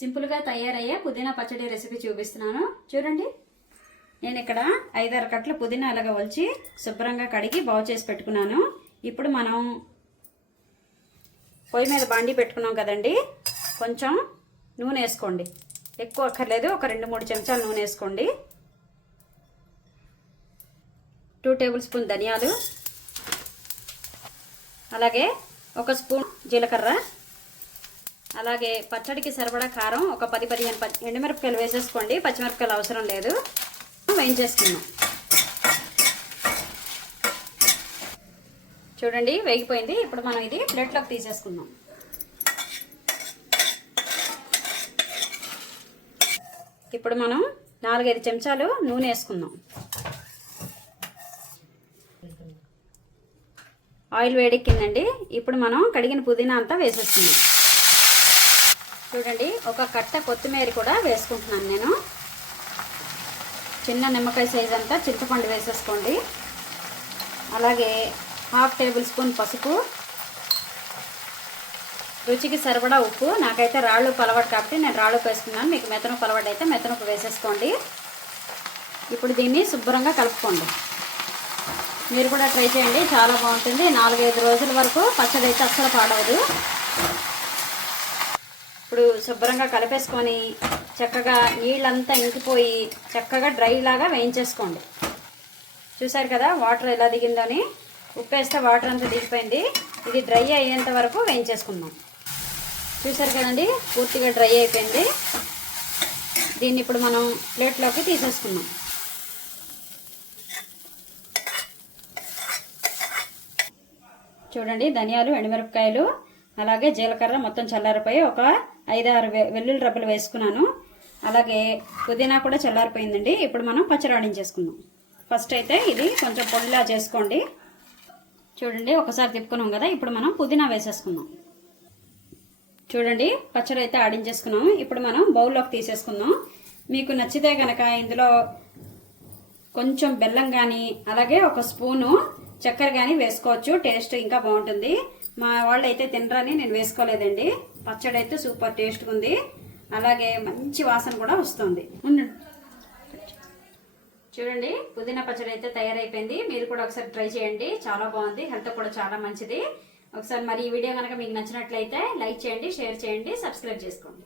Simple గా తయారయ్యే పుదీనా పచ్చడి రెసిపీ చూపిస్తున్నాను చూడండి. నేను ఇక్కడ 5-6 కట్టల పుదీనా అలాగా ఒలిచి శుభ్రంగా కడిగి బాగు చేసి పెట్టుకున్నాను. ఇప్పుడు మనం పొయ్యి మీద బాండి పెట్టుకున్నాం కదండి, కొంచెం నూనె వేసుకోండి. ఎక్కువ అక్కర్లేదు, ఒక 2-3 చెంచాలు నూనె వేసుకోండి. 2 టేబుల్ స్పూన్ ధనియాలు, అలాగే 1 స్పూన్ జీలకర్ర, అలాగే పచ్చడికి సరిపడా కారం ఒక 10-15 ఎండుమిరపకాయలు వేసేసుకోండి. పచ్చిమిరపకాయలు అవసరం లేదు. వేయించేసుకుందాం. చూడండి వేగిపోయింది. ఇప్పుడు మనం ఇది ప్లేట్లోకి తీసేసుకుందాం. ఇప్పుడు మనం 4-5 చెంచాలు నూనె వేసుకుందాం. ఆయిల్ వేడెక్కిందండి. ఇప్పుడు మనం కడిగిన పుదీనా అంతా వేసేసుకుందాం. చూడండి, ఒక కట్ట కొత్తిమీర కూడా వేసుకుంటున్నాను నేను. చిన్న నిమ్మకాయ సైజ్ అంతా చింతపండు వేసేసుకోండి. అలాగే 1/2 టేబుల్ స్పూన్ పసుపు, రుచికి సరిపడా ఉప్పు. నాకైతే రాళ్ళు పలవడు కాబట్టి నేను రాళ్ళు వేసుకున్నాను. మీకు మెత్తను పలవడు అయితే మెత్తనప్పు వేసేసుకోండి. ఇప్పుడు దీన్ని శుభ్రంగా కలుపుకోండి. మీరు కూడా ట్రై చేయండి, చాలా బాగుంటుంది. 4-5 రోజుల వరకు పచ్చడి అయితే అస్సలు పాడవదు. ఇప్పుడు శుభ్రంగా కలిపేసుకొని చక్కగా నీళ్ళంతా ఇంకిపోయి చక్కగా డ్రై లాగా వేయించేసుకోండి. చూసారు కదా వాటర్ ఎలా దిగిందని. ఉప్పు వేస్తే వాటర్ అంతా దిగిపోయింది. ఇది డ్రై అయ్యేంత వరకు వేయించేసుకుందాం. చూసారు కదండి, పూర్తిగా డ్రై అయిపోయింది. దీన్ని ఇప్పుడు మనం ప్లేట్లోకి తీసేసుకుందాం. చూడండి, ధనియాలు, ఎండుమిరపకాయలు, అలాగే జీలకర్ర మొత్తం చల్లారిపోయి ఒక 5-6 వెల్లుల్లి రబ్బలు వేసుకున్నాను. అలాగే పుదీనా కూడా చల్లారిపోయిందండి. ఇప్పుడు మనం పచ్చడి ఆడించేసుకుందాం. ఫస్ట్ అయితే ఇది కొంచెం పొడిలా చేసుకోండి. చూడండి, ఒకసారి తిప్పుకున్నాం కదా. ఇప్పుడు మనం పుదీనా వేసేసుకుందాం. చూడండి, పచ్చడి అయితే ఆడించేసుకున్నాం. ఇప్పుడు మనం బౌల్లోకి తీసేసుకుందాం. మీకు నచ్చితే కనుక ఇందులో కొంచెం బెల్లం కానీ అలాగే 1 స్పూను చక్కెర కానీ వేసుకోవచ్చు. టేస్ట్ ఇంకా బాగుంటుంది. మా వాళ్ళు అయితే తినరని నేను వేసుకోలేదండి. పచ్చడి అయితే సూపర్ టేస్ట్గా ఉంది. అలాగే మంచి వాసన కూడా వస్తుంది. చూడండి, పుదీనా పచ్చడి అయితే తయారైపోయింది. మీరు కూడా ఒకసారి ట్రై చేయండి, చాలా బాగుంది. హెల్త్ కూడా చాలా మంచిది. ఒకసారి మరి ఈ వీడియో కనుక మీకు నచ్చినట్లయితే లైక్ చేయండి, షేర్ చేయండి, సబ్స్క్రైబ్ చేసుకోండి.